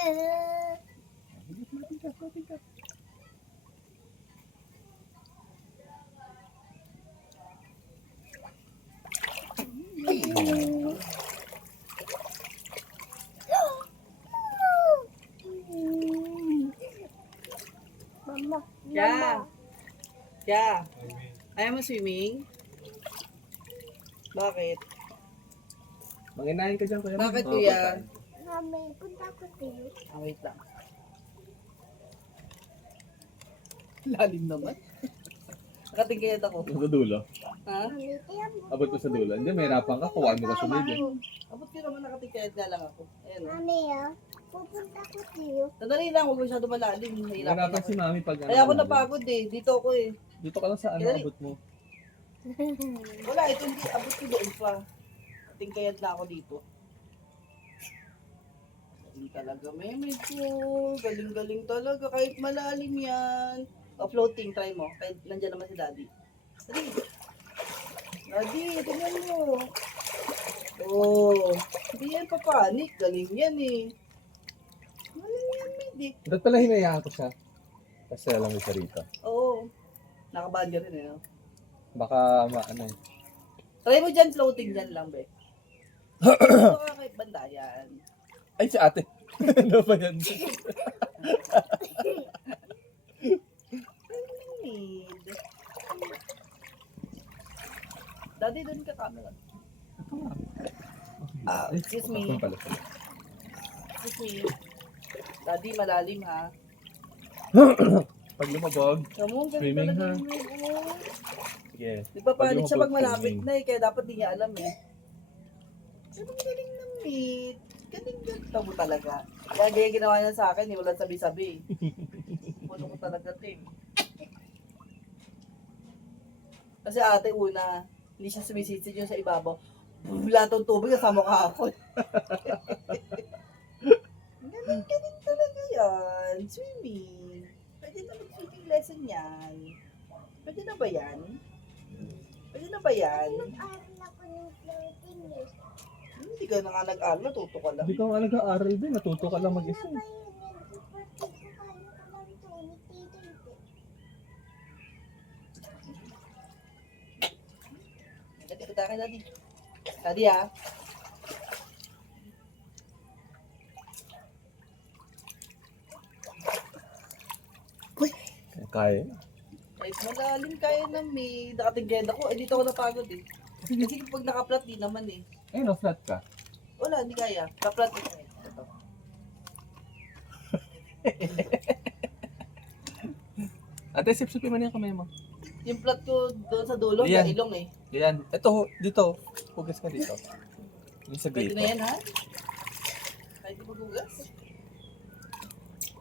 Mama. Kya? Kya? Ayaw mo swimming? Bakit? Manginahin ka dyan, kuya. Bakit, Mga kuya? pagkain. Mami, punta ko tayo. Wait lang. Lalim naman. Nakatingkayat ako. Sa dulo. Ha? Mami, kaya mo. Abot mo sa dulo. Hindi, mahirapan ka. Kuhaan mo ka sumili. Abot ko naman nakatingkayat nga lang ako. Ayan. Mami, pupunta ko tayo. Sandali lang, huwag masyado malalim. Nahirapan Mahirapan ako. si mami pag Kaya ako napagod eh. Dito ako eh. Dito ka lang sa ano, Dali. abot mo. Wala, ito hindi. Abot ko doon pa. Tingkayat na ako dito. Galing talaga, medyo. Galing-galing talaga. Kahit malalim yan. O, floating, try mo. Kahit nandyan naman si daddy. Daddy. Daddy, tingnan mo. Oh, hindi yan papanik. Galing yan eh. Galing yan, Midi. Dapat pala hinayaan ko siya. Kasi alam mo siya rito. Oo. Nakabahan ka rin eh. No? Baka ano eh. Try mo dyan, floating dyan lang, be. Ito ka kay banda yan. Ay, si ate. Ano ba yan? Need. Daddy, doon ka camera. Excuse me. Ito pala pala. Excuse me. Daddy, malalim ha. Pag lumabog, Kamu, ganun Swimming, talaga ha? yung oh. sige. Di ba panik siya pag lumabog, malapit swimming. na eh, kaya dapat di niya alam eh. Ang galing ng meat. Galing mo talaga. Kaya gaya ginawa niya sa akin eh, walang sabi-sabi. Puno ko talaga ito eh. Kasi ate una, hindi siya sumisisid yung sa ibabaw. Wala tong tubig, kasama ka ako. Galing talaga yan. Swimming. Pwede na mag-swimming lesson yan. Pwede na ba yan? Pwede na ba yan? Nag-aaral ako ng floating eh. Hindi ka na nga nag-aral, natuto ka lang. Hindi ka nga nag-aaral din. Natuto ka lang mag-isa. Ano ba yun? Yung kapatid ko, kaya ko lang ito. Ni Tito ito. Dati kita ka, Daddy. Daddy ah. Kaya. Kahit malalim kaya na may nakatinggenda ko. Dito ako napagod eh. Kasi pag naka-flat di naman eh. Eh, no, flat ka. Wala, hindi kaya. Naka-flat eh. Ito. Ate, sip-sipin mo na yung kamay mo. Yung flat ko doon sa dulo, Yan. sa ilong eh. Yan. Ito, dito. Focus ka dito. Yung sa Pwede grito. na yan ha? Kahit di magugas.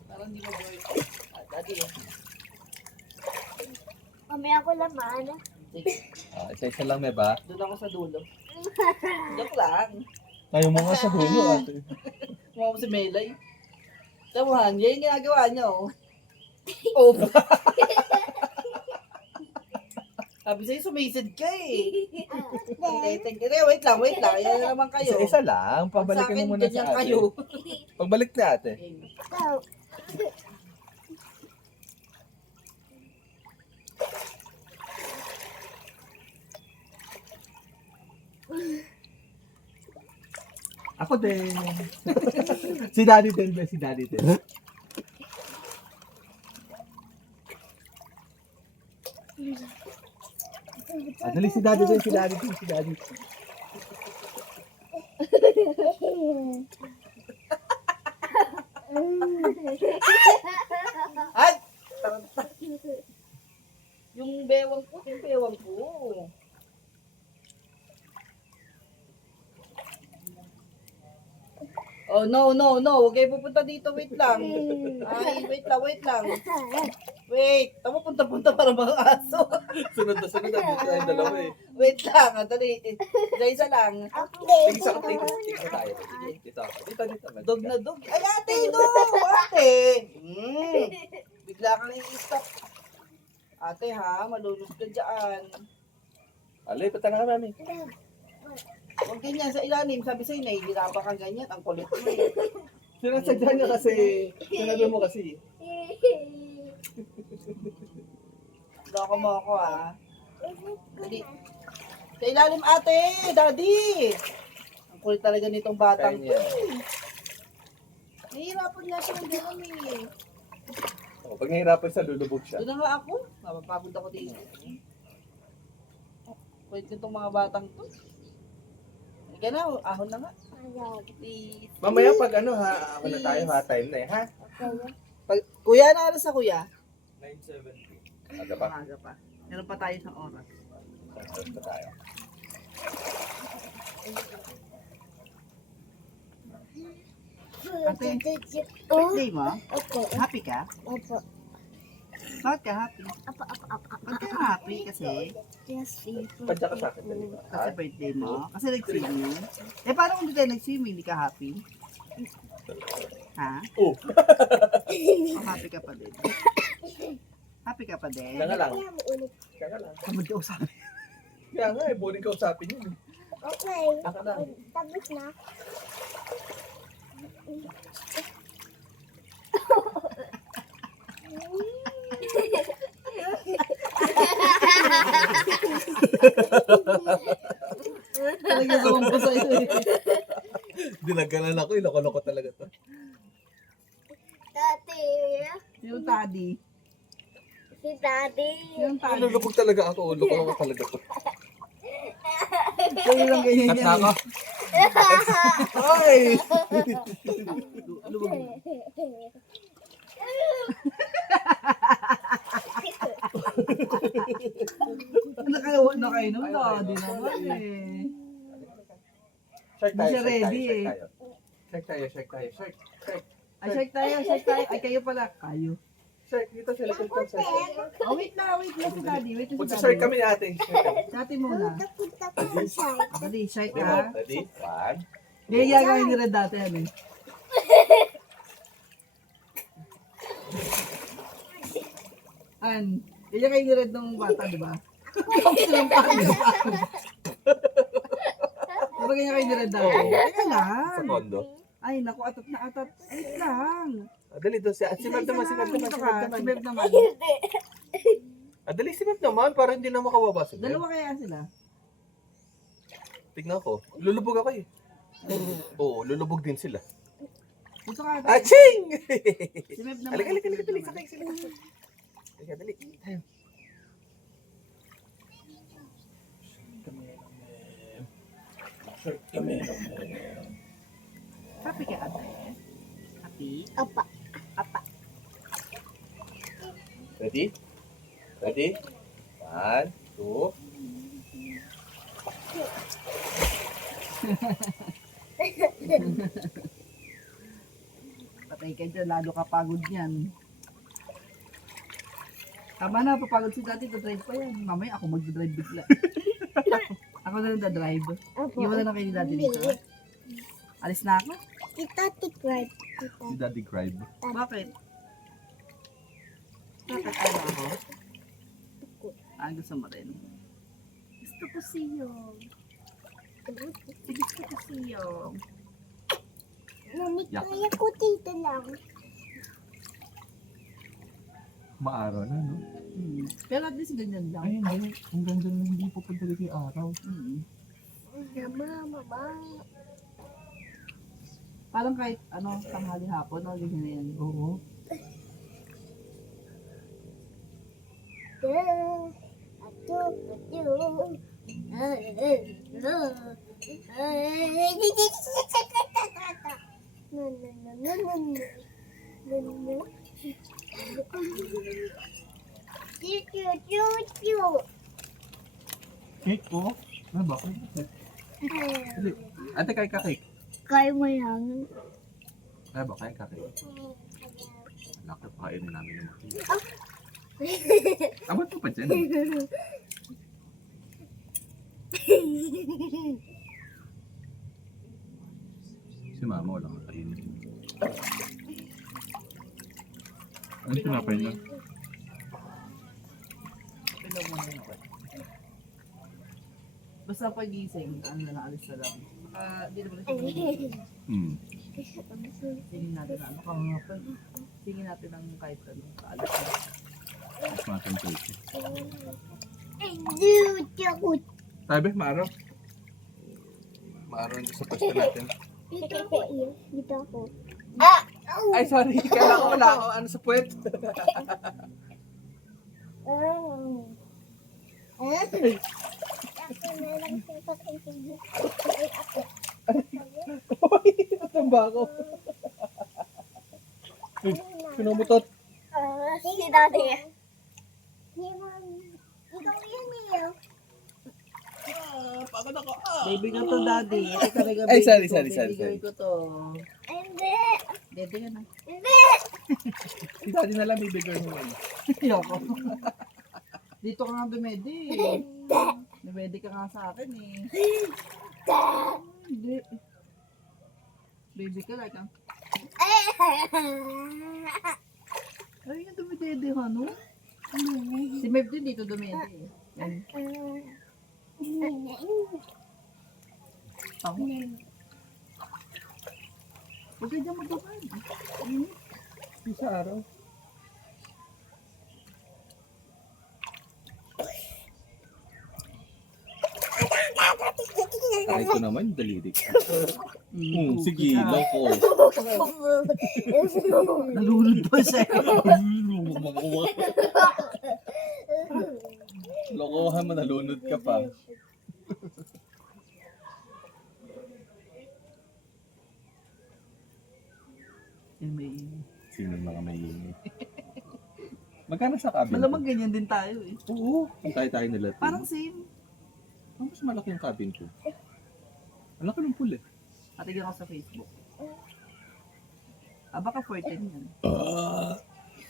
Parang di mag-work. Daddy eh. Mamaya ko laman. Sige. Isa-isa lang, may ba? Doon ako sa dulo. Joke lang. Ayaw mo nga sa dulo, ate. Mukha ko si Melay. Tamuhan, yan yung ginagawa niya oh. Oh. Sabi sa'yo, sumisid ka eh. Wait lang. Yan na naman kayo. Isa-isa lang. Pag sa Pabalikin akin, mo muna ganyan sa ate. kayo. Pagbalik na ate. Go. Ako din. Si Daddy din ba? Si Daddy din. Dali si Daddy din. Si Daddy din. Si Daddy. Ay! Yung bewang ko. Oh, no. Huwag kayo pupunta dito. Wait lang. Ay, wait lang. Wait. Tama, punta para mga aso. Sunod na sunod. Dito tayong dalawa eh. Wait lang. Dali. Isa lang. Sige sa kapatid. Dito tayo. Dito ako. Dito. Dog na dog. Ay, ate, ate. Bigla kang i-stop. Ate ha, malulog ka dyan. Alay, pata na kami. Huwag ganyan sa ilalim. Sabi sa'yo, nahihirapan kang ganyan. Ang kulit mo eh. Sinasadya niya kasi, sinabi mo kasi. Loko mo ako ah. Dali. Sa ilalim ate, daddy. Ang kulit talaga nitong batang to. Nahihirapan nga siya ng gano'n eh. Oh, pag nahihirapan sa lulubog siya. Doon na nga ako. Mapapagod ako dito. Kulit nitong mga batang to. Halika na, ahon na nga. Please. Mamaya pag ano ha, ako na tayo ha, time na eh ha. Kuya, ano oras na kuya? 9:70. Aga pa? Maaga pa. Meron pa tayo isang oras. Meron pa tayo. Ate, birthday mo? Opo. Happy ka? Opo. Bakit ka happy? Opo. Bakit ka happy? Kasi? Yes, Padya ka sa akin, dali ba? Kasi birthday mo? Kasi nag-swimming? Eh, paano kung hindi tayo nag-swimming? Hindi ka happy? Ha? Oh, O happy ka pa din? Happy ka pa din? kaya nga lang. Kaya mo ulit. Kaya nga lang. Kamad ka usapin. Kaya nga eh, buling ka usapin yun eh. Okay. Taka na. Tapos na. Talaga sumampo sa'yo eh. Dinagalan ako, loko-loko talaga to. Tati. Yung taddy. Si Daddy. Yung taddy. Lulubog talaga ako, loko-loko talaga to. Sa'yo lang ganyan Kat yan na ako. Ay! Lubog. Nakalawa na kayo nun, daddy naman eh. Shake Hindi siya ready eh. Shake tayo. Shake. Ay, shake tayo. Ay, kayo pala. Kayo. Shake, dito sa likod ko. Shake. Oh, wait lang si daddy. Wait lang si Magsa-shake daddy. kami ni ate. Shake. Dati muna. Punta ko sa side. Dali, shake Ready? ka. Ready? One. Ganyan gagawin ni Red dati yan eh. An, ganyan kayo ni Red nung bata, di ba? Sinampahan niyo pa. Diba ganyan kayo ni Red dati? Teka Sa lang. kondo. Ay, naku, atat na atat. Wait lang. Dali doon si Meb naman. Dito ka, si Beb naman. Dali si Meb naman para hindi na makababa si Meb. Dalawa kaya sila? Tignan ko. Lulubog ako eh. Oo, lulubog din sila. Dito ka. Aching! Si Beb naman. Halika, dali. Sakay sila. Halika, dali. Happy ka, ate? Happy? Apa. Ready? Ready? One, two. Patay ka dyan, lalo ka pagod yan. Tama na, papagod si dati, drive pa yan. Mamaya ako mag-drive bigla. Ako na lang drive. Opo. Iwan na lang kayo ni daddy dito. Alis na ako? Si Tati Cried. Si Daddy Cribe. Bakit? Bakit ano ako? Gusto mo rin. Gusto ko siyo. Gusto ko siyo. Mami, Yak. kaya ko dito lang. Maaraw na, no? Pero at least ganyan lang. Ayun, ayun. Ang ganda na hindi po pagdali kay araw. Mama. Parang kahit ano, tanghali hapon, no, ganyan na yan. Oo. Cake ko? Ano ba? Dali. Ate, kaya ka cake. Kaya mo lang. Kaya ba? Kaya ka cake. Laki, pakainin namin yung makita. Abot mo pa dyan. Si mama wala ka kainin. Ano pinapay niya? Pilaw mo na yun ako. Basta pagising, ano na lang, alis na lang. Di naman siya magising. Singin natin na ano kang nga pa. Singin natin ng kahit ano. Kaalas na. Mas natin turkey. Hindi ako. Sabi, maaraw. Maaraw dito sa pwesto natin. Dito ako eh. Dito ako. Ay, sorry. Kaya ako wala ako ano sa puwet. Ako na lang sa pagkakas. Ay, ako. Uy, natamba ako. Pinumutot. Si Daddy. Ikaw yan eh. Pagod ako. Baby ko to, daddy. Ito talaga Ay, baby sorry, ko. sorry, Baby sorry, girl sorry. ko to. Hindi. Dede yan ah. Hindi. Si daddy na lang, baby girl mo yun. Ayoko. Dito ka nga dumede. Dumede ka nga sa akin eh. Hindi. Baby ka like ah. Ay, yung dumidede ha, no? Si Mev din dito dumede eh. Yan. Ako. Huwag ka dyan magbaban. Isa araw. Kahit ko naman, daliri ko. Sige, loko. Nalunod pa sa'yo. Lokohan mo, nalunod ka pa. Yan may Sino mga may Magkano sa cabin? malamang ganyan din tayo eh. Oo, kung tayo nila. Parang same. Mas malaki yung cabin ko. Ang laki ng pool eh. Patigyan ko sa Facebook. Baka 14 yan.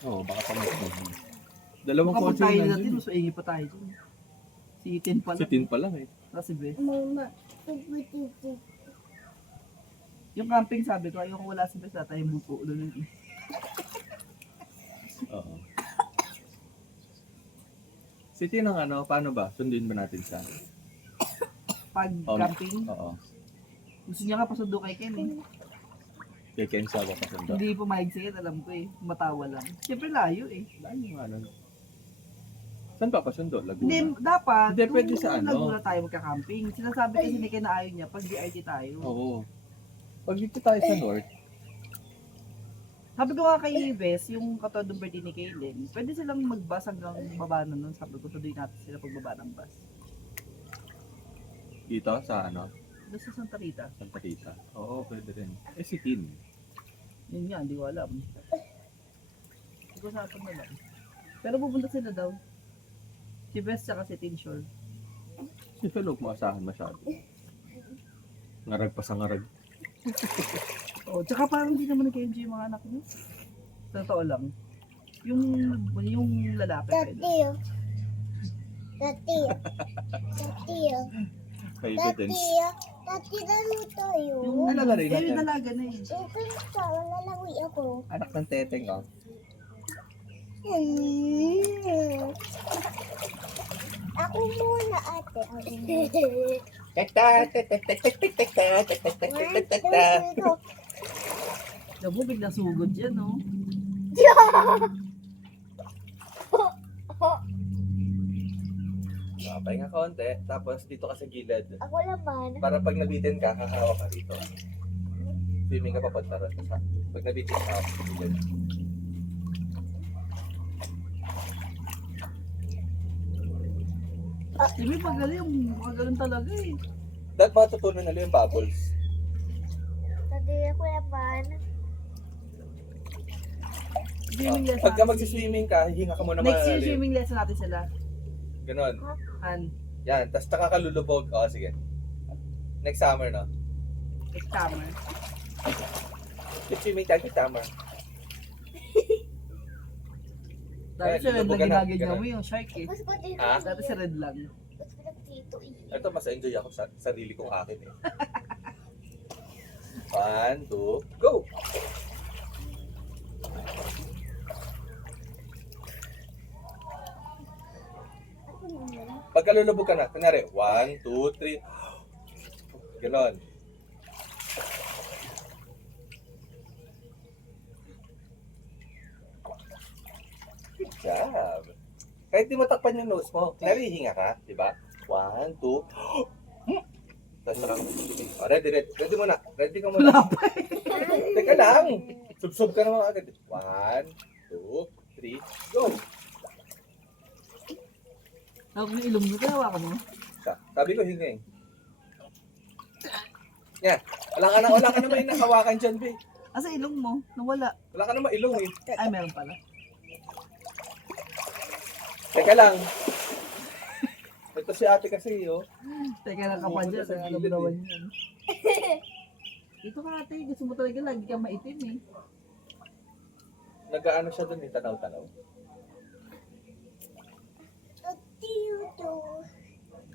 Oo, baka pa mas dalawang Baka pag kotse tayo yung natin, nandun. mas maingi pa tayo dun. Si Tin pa Si lang. Tin pa lang eh. Kasi Bes. Mama. Yung camping sabi ko, ayoko wala si Bes, tayo buko. Doon. Oo. Si Tin ang ano, paano ba? Sundin ba natin siya? Pag Oo. camping, Oo. gusto niya nga pasundo kay Ken eh. Kaya Ken siya ba pasunda? Hindi pumayag siya, alam ko eh. Matawa lang. Siyempre layo eh. Layo nga lang. Saan pa pasundo? Laguna? Hindi, dapat. Hindi, pwede kung sa ano. Laguna tayo magka-camping. Sinasabi kasi ni Ken na ayaw niya pag DRT tayo. Oo. Pag dito tayo sa north, Sabi ko nga kay Bes, yung katulad ng birthday ni Kaylin, pwede silang mag-bus hanggang baba na nun. Sabi ko, sunduin natin sila pagbaba ng bus. dito sa ano, Doon sa Santa Rita. Santa Rita. Oo, pwede rin. Eh si Tin. Yun nga, hindi ko alam. Hindi ko usapan na lang. Pero pupunta sila daw. Si Bes tsaka si Tin Shore. Si Phil, huwag mo asahan masyado. Ngarag pa sa ngarag. Oh, tsaka parang hindi naman nag-enjoy yung mga anak niyo. Sa totoo lang. Yung lalaki pwede. Tatiyo. Tatiyo. Tatiyo. May evidence. Tatiyo. Tatiyo laro tayo. Yung Ano na rin natin? yung dalaga na eh. Ito sa lalawin ako. Anak ng teteng, oh. Ako muna ate. Ako muna. Tekta, tekta, tekta, tekta, tekta, tekta, tekta. Labo, biglang sugod yan, no? Pahinga konti, tapos dito ka sa gilid. Ako naman. Para pag nabitin ka, kakawa ka dito. Swimming ka papunta ron. Pag nabitin ka, sa gilid. Sabi, magaling talaga eh. Dahil matutunan nila yung bubbles. Tatiyo ako naman. Swimming lesson. Pagka magsiswimming ka, hinga ka muna Next year, malalim. swimming lesson natin sila. Ganon. Han, Yan, tapos nakakalulubog. O, sige. Next summer, no? next summer. Swimming tayo next summer. Dati Kaya si Red lang lulubogan na, ginaganyan ganun. mo yung shark eh. Gusto ko dito. Ah? Dati si Red lang. Gusto ko dito eh. Ito, mas enjoy ako sa sarili kong akin eh. 1, 2, go! Ako naman. Pagka lulubog ka na, kunyari, 1, 2, 3. Ganon. job. Kahit di matakpan yung nose mo, narihinga ka, di ba? 1, 2. Tapos parang, ready, ready. Ready mo na. Ready ka muna. Wala pa eh. Teka lang. Subsob ka naman agad. 1, 2, 3, go. Ako yung ilong mo, tawa ka mo. Sabi ko, hinging. Yan. Wala ka naman yung nakawakan dyan, be. Asa ilong mo? Nawala. Wala ka naman ilong eh. Ay, meron pala. Teka lang. Ito si ate kasi, oh. Teka lang ka pa dyan. Sa Alam mo gilid, naman yan. Ito ka ate, gusto mo talaga lagi kang maitim eh. Nag-ano siya dun eh, tanaw-tanaw. Tito.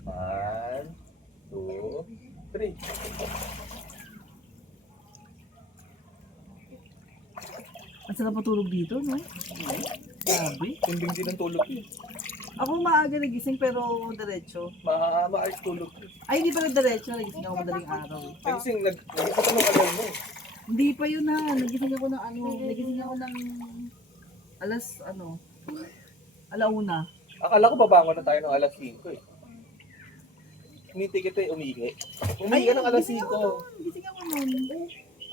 1, 2, 3. Ang sarap matulog dito, no? Grabe. Tinding din ang tulog eh. Ako maaga nagising pero diretso. Maayos tulog eh. Ay, hindi pala diretso. Nagising ako madaling araw. Nagising, nagkatanong alam mo. Hindi pa yun ha. Nagising ako ng ano. Nagising ako ng alauna. Akala ko babangon na tayo ng alas 5 eh. Umiti kita eh, umihi. Umihi ka ng alas 5. Gising ako nun.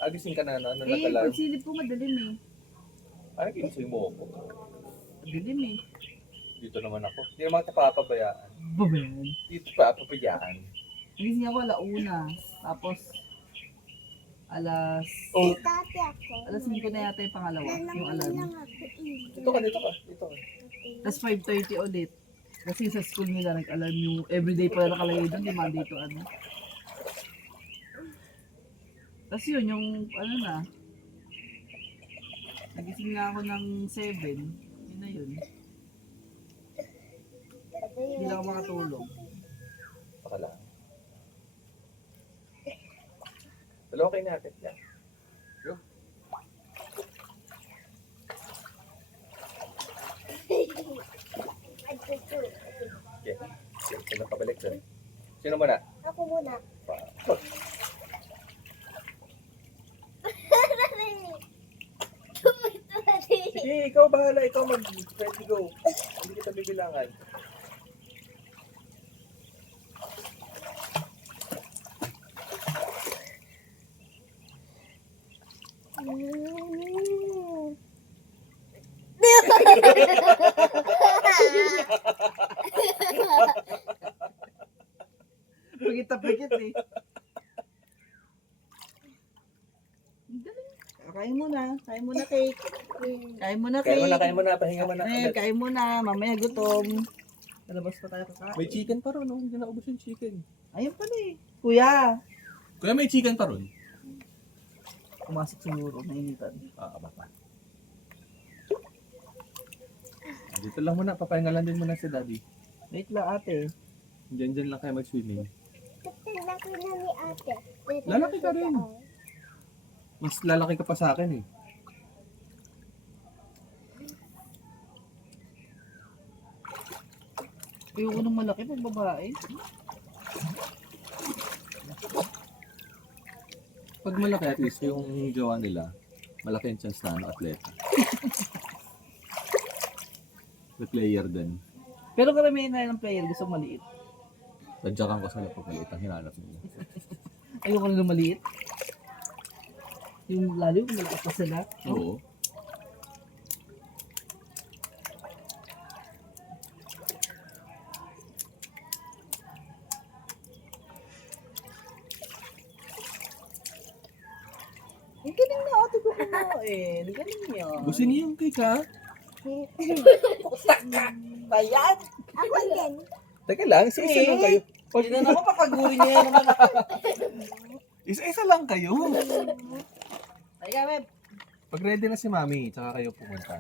Agising ka na, ano Eh, nag-alarm. pagsilip ko madilim eh. Parang ginising mo ako. Madilim eh. Dito naman ako. Hindi naman kita papabayaan. Babayan. Dito papabayaan. Nagising ako alauna. Tapos, alas Tati ako. 5 na yata yung pangalawa. Yung alarm. Lang ako. Dito ka, dito ka. Dito ka. Tapos 5:30 ulit. Kasi sa school nila nag-alarm yung everyday pala nakalagay doon, di Monday to ano. Tapos yun, yung ano na. Nagising na ako ng 7. Yun na yun. Hindi na ako makatulog. Baka lang. Dalawa kayo natin. Yan. Go. Okay. Sino pabalik dyan? Sino muna? Ako muna. Sige, ikaw bahala. Ikaw mag-ready go. Hindi kita bibilangan. Pagit na pagit eh. Ang galing. Kain muna. Kain muna cake. Kain muna cake. Kaya mo na. Pahinga mo na. Kain muna. Mamaya gutom. Palabas pa tayo kakain. May chicken pa ron. Hindi na ubos yung chicken. Ayun pala eh. Kuya. Kuya, may chicken pa ron. Pumasok siguro. Nainitan. Baka. Dito lang muna. Papahinga lang din muna si daddy. Wait lang ate. Diyan lang kayo mag-swimming. Laki na ni ate. Lalaki ka rin. Mas lalaki ka pa sa akin eh. Ayoko nung malaki pag babae. Pag malaki at least yung jowa nila, malaki yung chance na atleta. The player din. Pero karamihan na ng player gusto maliit. Tadyakan ko sa lapag maliit ang hinanap nila. Ayoko na ng maliit. Yung lalo yung malaki pa sila. Oo. Ang galing na ate ko kumain. Ang galing niya. Gusto niyo yung cake ha? Bayan! Ako din. Teka lang, isa-isa lang kayo. Hindi na naman papaguri niya naman. Isa-isa lang kayo. Ay, Beb. Pag ready na si mami, tsaka kayo pumunta.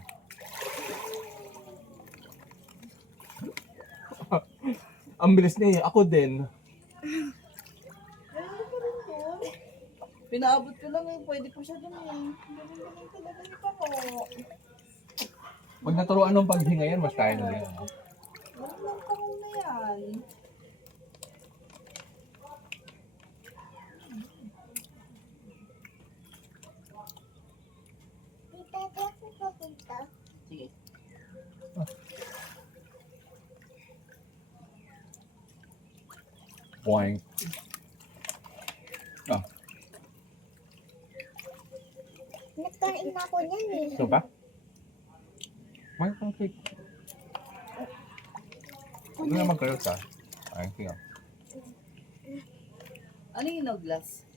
Ang bilis niya eh. Ako din. Pinaabot ko lang eh. Pwede po siya dun eh. Galing talaga ni Pako. Pag naturuan ng paghinga yan, mas kaya na yan. Galing lang Pako na yan. Tita, di ako papunta. Sige. Boing. Nagkain na ako niyan eh. Ito ba? May pang cake. Ano naman kayo sa? Ay, tingnan. Ano yung no glass?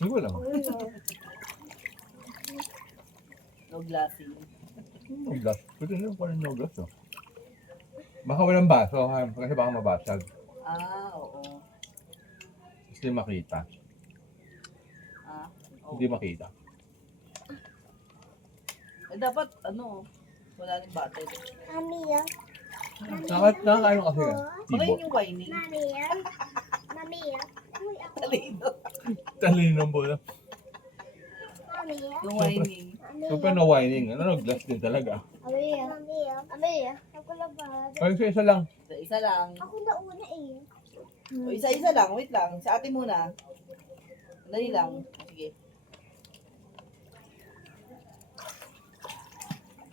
Hindi ko alam. No glassing. No glass. Pwede na pa rin no glass, oh. Baka walang baso, ha? Kasi baka mabasag. Ah, oo. Hindi makita. Ah, oo. Hindi makita. Eh, dapat, ano, wala rin bottle. Mami ah. Nakakaano kasi yan? Tibo. Magayon yung whining. Mami ah. Mami ah. Uy, ako. Talino. Talino ng bola. Mami ah. Yung whining. Mami So, pero ah. no whining. Ano, no glass din talaga. Mami ah. Mami ah. Mami ah. Ako labad. Ay, isa lang. Isa lang. Ako nauna eh. O, isa-isa lang. Wait lang. Sa ate muna. Dali lang. Sige.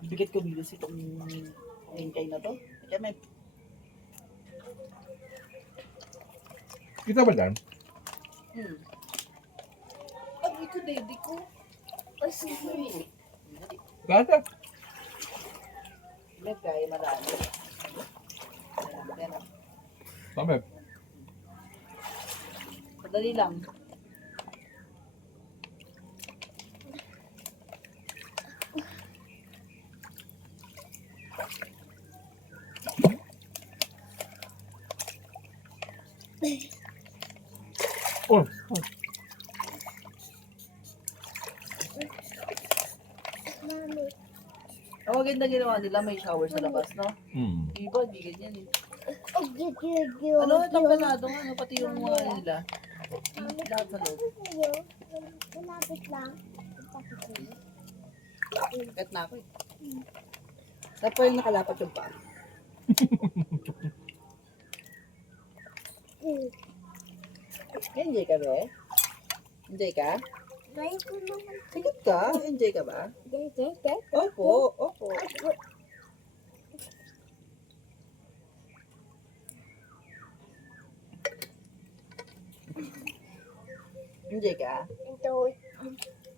Bigat ko bilis itong hingkay na to. Kaya may Kita ba dyan? Ay, ito, daddy ko. Ay, sige. Gata. May kaya marami. Yan. Sabi. Madali lang. Oh. Mami. Ang maganda ginawa nila, may shower sa labas, no? Hmm. Iba, di ganyan eh. Oh, yun. Ano, templanado nga, ano, pati yung mga nila. Lahat sa loob. Malapit lang. Kat na ako eh. Tapos yung nakalapat yung paa. Enjoy ka ba eh? Enjoy ka? Gaya ko naman. Sige ka, enjoy ka ba? Gaya. Opo, opo. Enjoy ka? Ito.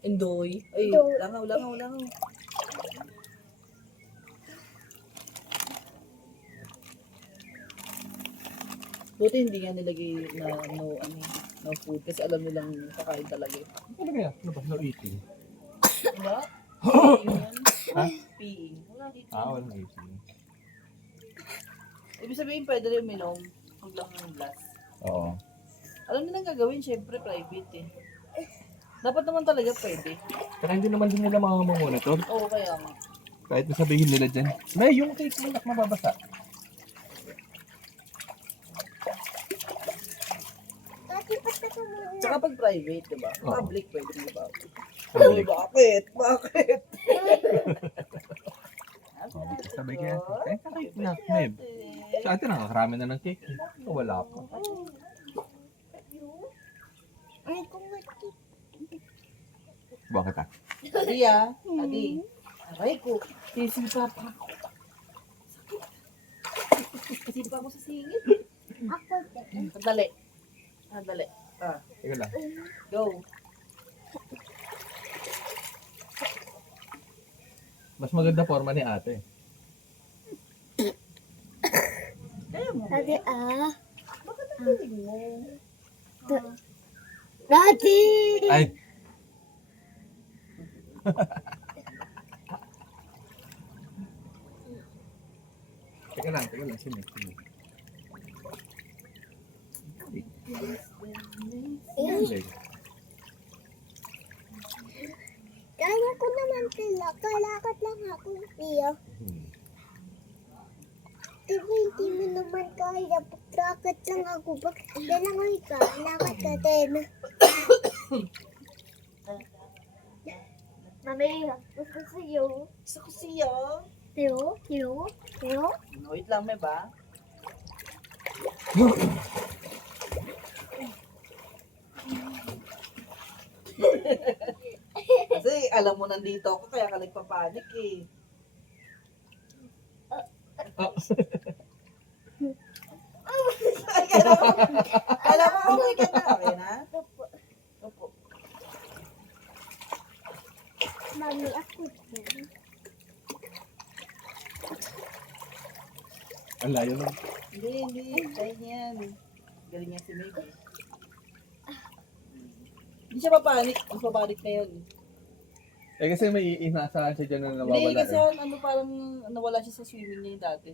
Enjoy. Ay, Enjoy. langaw. Buti hindi nga nilagay na no food kasi alam nilang kakain talaga. Ano kaya? Ano ba? No eating. Diba? Peeing yan. Ha? Peeing. Wala dito. Walang eating. Ibig sabihin pwede rin uminom. Huwag lang ng glass. Oo. Alam nilang gagawin, syempre private eh. Dapat naman talaga pwede. Kaya hindi naman din nila monitor. Oo, kaya nga. Kahit na sabihin nila dyan. May, yung cake mo nak mababasa. Dati pa sa muna. Tsaka pag private, diba? Oo. Public pwede mo ba? Public. Bakit? Bakit? Sabay kaya. Eh, cake na. May. Sa atin nakakarami na ng cake. Wala pa. Ay, kung mati. Bakit ah? Adi ah. Adi. Aray ko. Sisipa pa ako. Sakit. Sisipa ako sa singit. Ako din. Sandali. Ikaw lang. Go. Mas maganda forma ni ate. Kaya mo. Dati ah. Bakit ang galing mo? Dati! Ay! Teka lang. Sini. Eh, kaya ko naman pala. Kalakad lang ako. Iyo. Diba hindi mo naman kaya. Lakad lang ako. Dalangoy ka. Lakad ka din. Mami, gusto sa'yo. Gusto ko siya. Tiyo. Wait lang, may ba? Kasi alam mo nandito ako, kaya ka nagpapanik eh. Ay, Kala mo umiikat na. Okay na? Opo. Mami, ako din. Ang layo lang. Hindi. Kaya niya yan. Galing niya si Meg. Hindi siya papanik. Mas papanik na yun. Eh kasi may inaasahan siya dyan na Hindi, nawawala kasi eh. parang nawala siya sa swimming niya yung dati.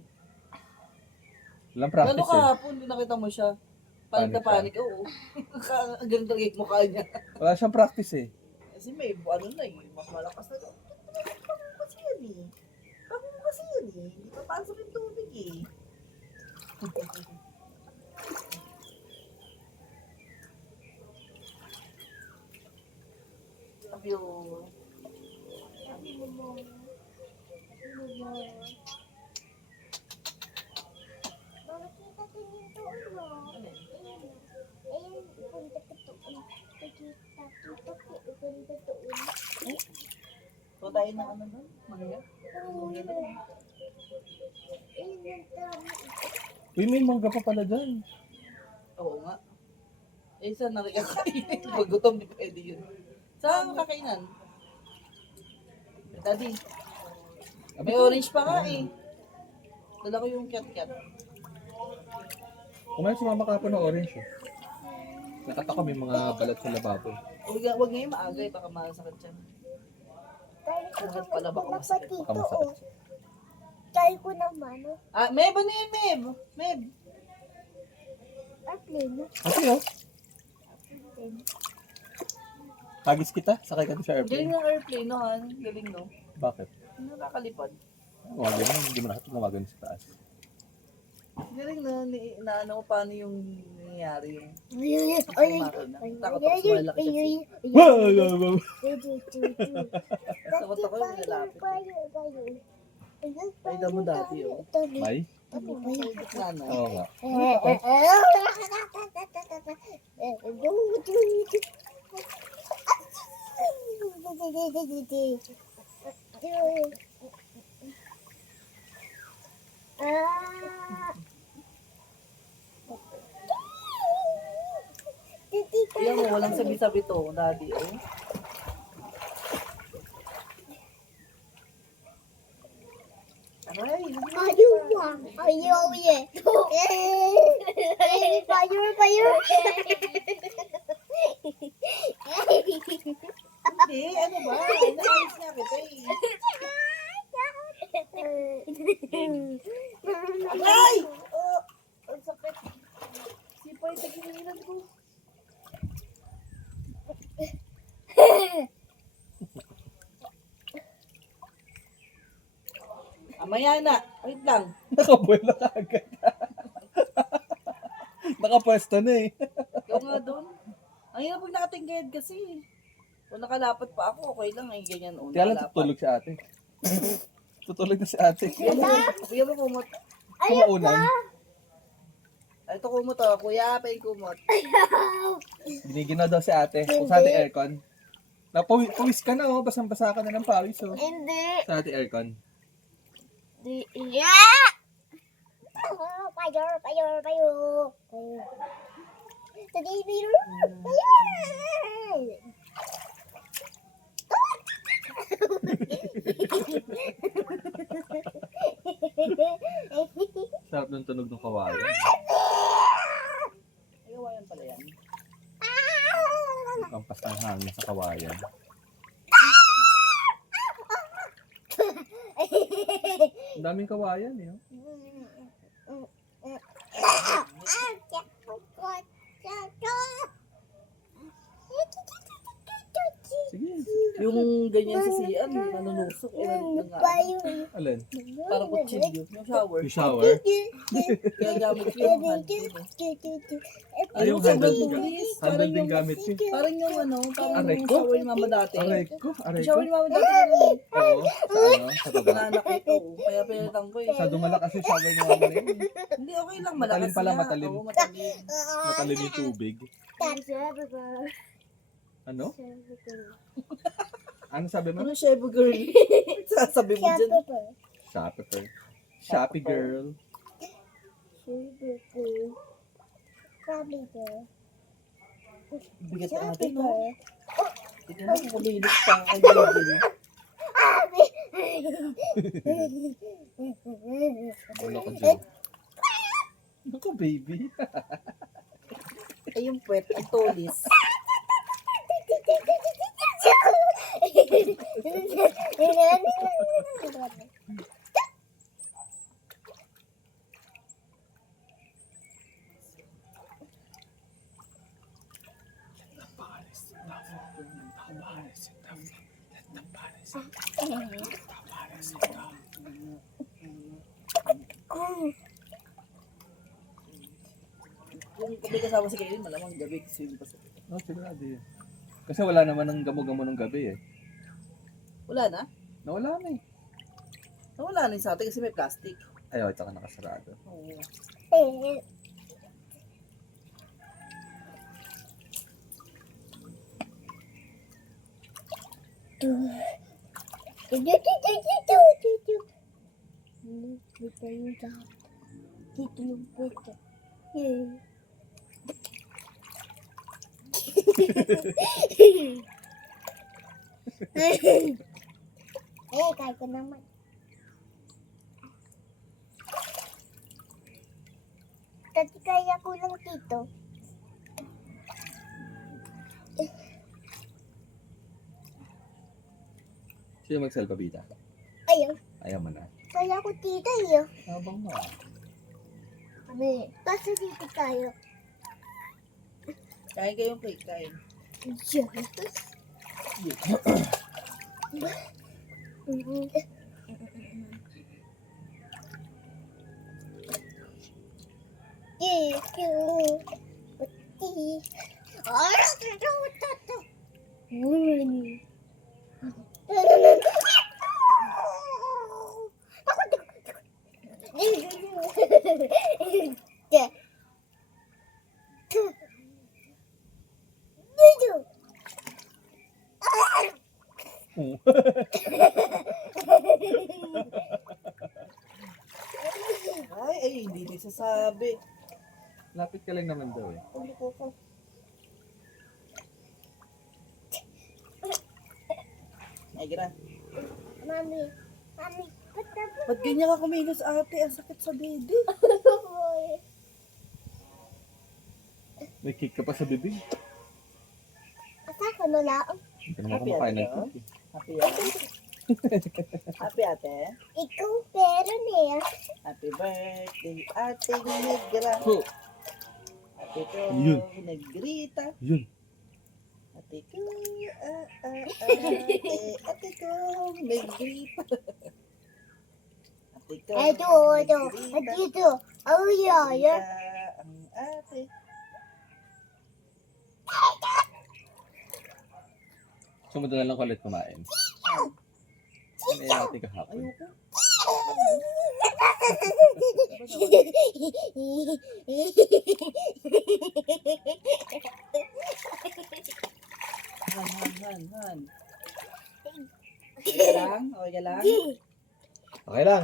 Walang Lalo practice eh. kahapon, hindi nakita mo siya. Panik na Panik panik. Oo. Ganun talaga yung mukha niya. Wala siyang practice eh. Kasi may ano na eh. Mas malakas na. Bakit mo kasi yan eh? Bakit mo kasi yan eh? Hindi pa pasok yung tubig eh. Tapyo. Makikita din yung doon mo. Ayun, punta ka doon. Nakikita dito, punta doon. So tayo na ano doon? Mangga? Ayun, yung dami. Uy, may mangga pa pala dyan. Oo nga. Eh, saan nakikakainin? Pag gutom, di pwede yun. Saan makakainan? Daddy, may orange pa nga eh. Dala ko yung cat-cat. Kumain sumama ka po ng orange eh. Nakata may mga balat sa lababo. Huwag ngayon maaga eh, baka masakit siya. Dahil ko Bakit naman pala baka wala pa masakit? dito, Baka masakit oh. Dahil ko naman, oh. Ah, Meb, ano yun, Meb? Meb. Airplane. Okay oh. Hagis kita, sakay ka doon sa Galing airplane. ng airplane, no, han? Galing, no? Bakit? Nakakalipad. Wag yan, hindi mo nakatumawagan sa taas. Galing, no? Naano ko paano yung nangyayari yung Ay, ay, makina. ay, Takot ay, ako sa malaki ay, kasi. ay, Wow, wow, wow. Takot ako yung lalapit. Ay, damo dati, oh. May? Nana. Oo nga. Yan mo, walang sabi-sabi to, daddy, oh. Aray, Ayaw, yeah. Fire. Hindi, ano ba? Naalis nga kita eh. Aray! Oh, ang sakit. Sipay, tagilan ko. Amaya na. Wait lang. Nakabuela ka agad. Nakapwesto na eh. Ikaw nga doon. Ang hirap pag nakatingkad kasi. Kung nakalapat pa ako, okay lang. Ay, ganyan. O, Kaya lang nakalapat. tutulog si ate. Tutulog na si ate. Kuya mo kumot. Kumaulan. Ay, ito kumot oh. Kuya, pa yung kumot. Giniginaw daw si ate. Kung sa ate aircon. Pawis ka na oh. Basang-basa ka na ng pawis oh. Hindi. Sa ate aircon. Yeah! Fire. Today, fire. Sarap ng tunog ng kawayan. Ayaw, yan pala yan. Kampas ng hangin sa kawayan. Ang daming kawayan eh. Oh. Sige. Yung ganyan sa CR, nanunusok. Alin? Parang kutsilyo. Yung shower. Yung shower? Kaya gamit ko yung handle. Ay, yung handle din Bilis. Handle Parang din yung, gamit ko. parang yung ano, parang Aray yung ko. shower ni mama dati. Aray ko. Yung shower ni mama dati. Oo. Sa ano? Sa baba. Nanak ito. Kaya pinatang ko eh. Masyado malakas yung shower ni mama na yun. Hindi, okay lang. Matalim Malakas pala, na. matalim. Oo, matalim. Matalim yung tubig. Ano? Ano sabi mo? Ano Shebo girl? Sasabi mo dyan. Shopper. Shopee girl. Chubby bear. Bigat na Chubby natin, no? bear. Tignan mo kung kumilos pa kay Gilgil. Wala ko dyan. Ako, baby. Ay, yung puwet, ang tulis. Kung may kasama si Kaylin, malamang gabi kasi yung pasok. No, sigurado yun. Kasi wala naman ng gamo-gamo ng gabi eh. Wala na? Nawala na eh. Nawala na yung sa atin kasi may plastic. Ayaw, tsaka nakasarado. Oo. Dito yung pwede. Kaya ko naman. Kasi kaya ko lang dito. Sino magsalpabida? Ayaw. Ayaw mo na. Kaya ko dito iyo. Habang mo. Kami. Kasi dito tayo. Kain kayong cake, kain. Yes. Ay, hindi rin sasabi. Lapit ka lang naman daw eh. Ay, gira. Mami, ba't Ba't ganyan ka kumilos, ate? Ang sakit sa dede. boy? May cake ka pa sa bibig. Asa ka na lang? Hindi ka naman Happy kumakain ng ate, cake eh. Happy ate. Happy ate. Ikaw pero niya. Happy birthday, ate Negra. Oh, Ate ko, Yun. Negrita. yun. Ate ko, ate ko, Negrita. Ate ko, Ito. Dito. Oh, yeah. Negrita ang ate. Sumunod na lang ko ulit kumain. Ano yung natin kahapon? Ayoko. Han. Okay ka lang? Okay ka lang? Okay lang.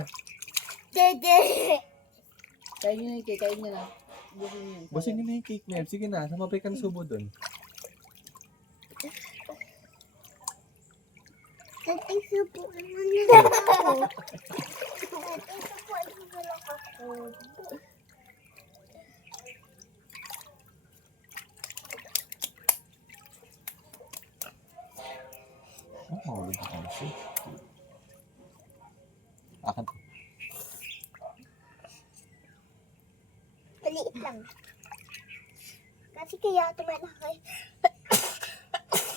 Dede. Kain nyo na yung cake, kain nyo na. Busin nyo yun. Basin nyo na yung cake, Mel. Sige na, sumabay ka ng subo doon. Ate, supo naman na ako. Ate, supo naman ako. Oh, mahulog na kasi. Akan. Maliit lang. Kasi kaya ito malaki.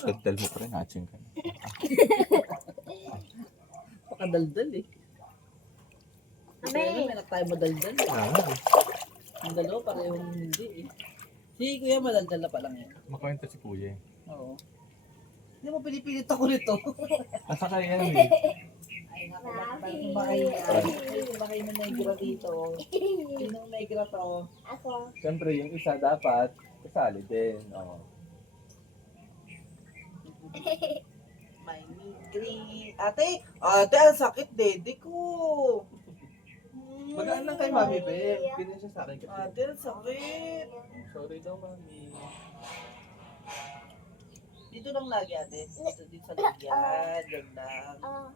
Dagdal mo pa rin, hatching ka na. Pakadaldal eh. Kasi Amen. may anak tayo madaldal eh. Ang dalawa parehong hindi eh. Si kuya madaldal na pa lang yan. Makwento si kuya eh. Oo. Hindi mo pinipilit ako nito. Nasa kaya yan eh. Ay naku, bakit sumakay na negra dito? Sinong negra to? Ako. Siyempre, yung isa dapat kasali din. Oh. May negri. Ate, ang sakit dede ko. Magaan lang kay Mami Bel. Ganyan siya sa akin kasi. Ate, ang sakit. Sorry daw, Mami. Dito lang lagi ate. Dito sa lagyan. Diyan lang. Ah.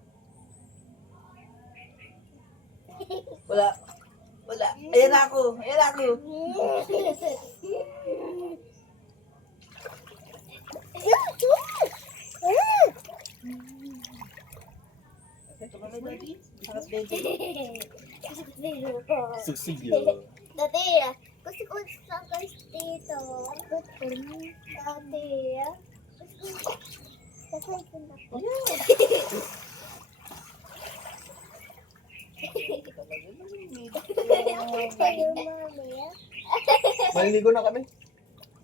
Wala. Wala. Ayan ako. Ayan ako. Ito ka na daddy. Sakit daddy. Susigyo. Dati, gusto ko sa guys dito. Gusto ko. Dati, sakay ko na po. Talaga malimit. Kayo, mami. Maliligo na kami.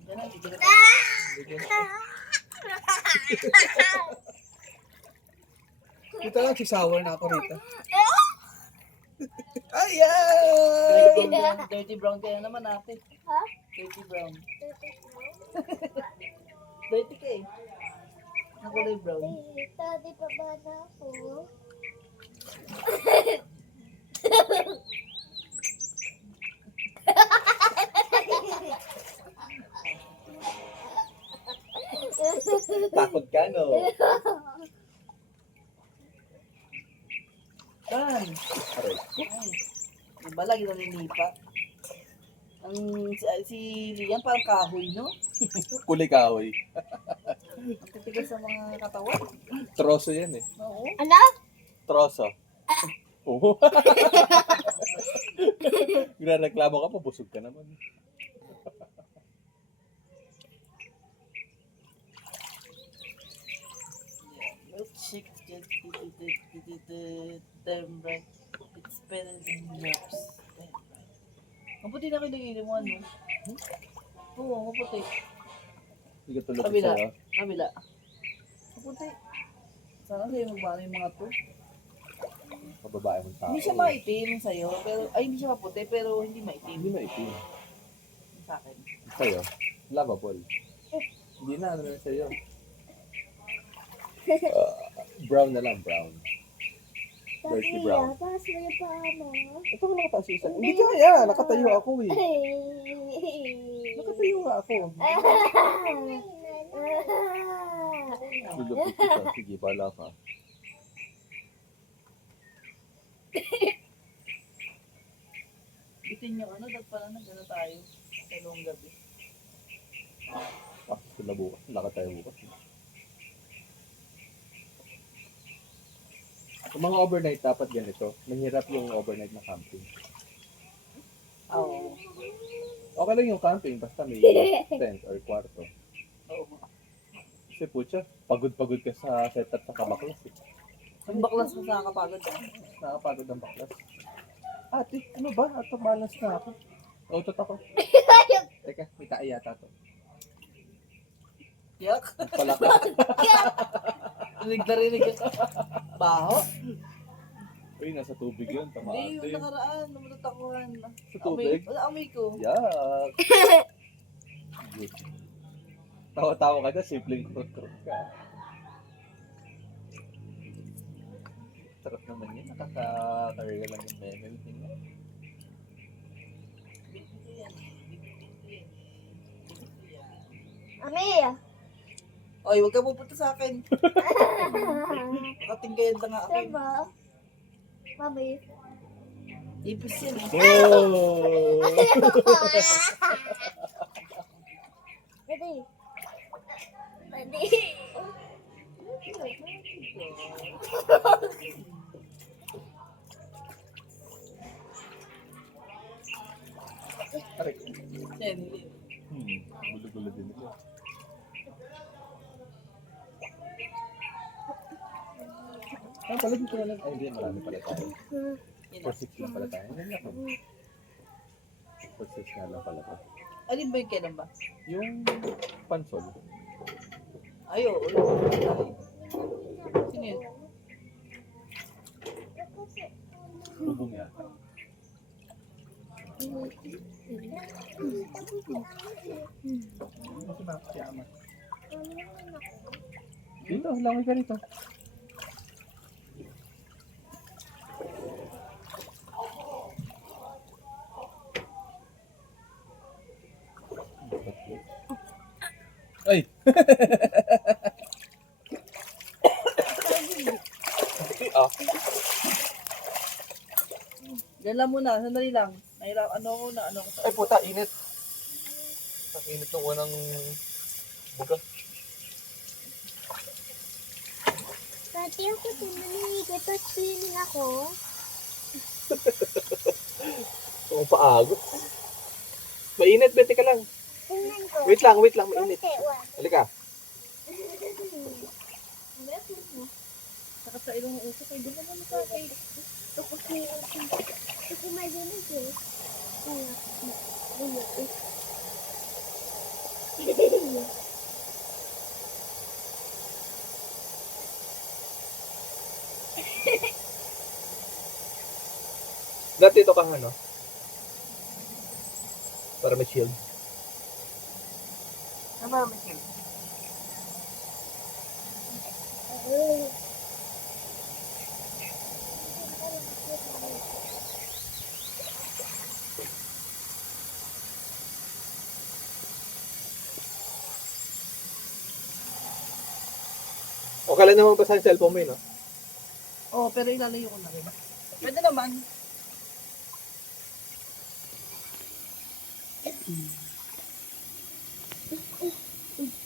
Diyan na, dito na. Maliligo na. Dito lang, sisour na ako rito. Ayan! Dirty brown kaya naman ate. Ha? Dirty brown. Dirty ka eh. Ang kulay brown. Tita, di pa ba na ako? Takot ka, no? Kan. Aray. Yung bala, ginaninipa. Si Liam parang kahoy, no? Kulay kahoy. Ang titigas sa mga katawan. Troso yan eh. Oo. Ano? Troso. Oo. Reklamo ka pa, busog ka naman. Milkshake, damn right. It's better than yours. Damn right. Ang puti na kinigilin mo, ano? Oo, ang puti. Hindi ka tulad Kabila. sa'yo. Kabila. Ang puti. Sana sa'yo magbano yung mga to. Kababae mong tao. Hindi siya maitim sa'yo, pero, ay hindi siya maputi, pero hindi maitim. Hindi maitim. Sa akin. Sa'yo, lovable. Hindi na, ano na sa'yo. Brown na lang, brown. Dirty brown. Taas mo yung paa mo. Ito ka nakataas isa. Hindi kaya, nakatayo ako eh. Nakatayo nga ako. Lulupit kita. Sige, bala ka. Bitin yung ano, dapat pala nag-ano tayo. Talong gabi. Sila bukas. Lakad tayo bukas. Yung mga overnight dapat ganito. Mahirap yung overnight na camping. Oo. Okay lang yung camping basta may tent or kwarto. Oo. Kasi putya, pagod-pagod ka sa setup sa kabaklas eh. Ang baklas mo sa nakakapagod. Nakapagod ang baklas. Ate, ano ba? Ato balance na ako. Utot ako. Teka, may tae yata to. Yak. Palaka. Rinig na rinig. Baho. Uy, nasa tubig yun. Hindi, Tamaan yung yun. nakaraan. Namutatakuhan. Sa tubig? Wala amoy ko. Yak. Good. Tawa-tawa ka na, simpleng krut-krut ka. Sarap naman yun. Nakaka-carry lang yung memory. Tingnan. Ami! Oy, huwag ka pupunta sa akin. Nakatinggayan lang nga ako. Sama. Mami. Ipis yan eh. Oh! Ready? Ready? Aray. Yan. Gulo-gulo din ito. Ah, pala dito na lang. Ay, hindi. Marami pala tayo. For 6 lang pala tayo. Hindi ako. For 6 na lang pala to. Alin ba yung kailan ba? Yung pansol. Ay, oo. Sino yun? Bubong yata. Ano ba si Ama? Dito, langoy ka rito. Ah, Diyan lang muna, sandali lang. Nahirap, ano ko. ay puta, init. Ang init ng unang buga. Dati ako tinanilig. Ito swimming ako. Ang paagos. Mainit, bete ka lang. Tingnan ko. Wait lang, mainit. Konti, wa. Halika. Saka sa ilong uso, kayo doon naman sa kay. Tapos may kasi malinig eh. Kaya, malinig. Dati ito kang ano? Para may shield. Ano ba may shield? O kailan naman pa sa cellphone mo yun, no? Oo, pero ilalayo ko na rin. Pwede naman.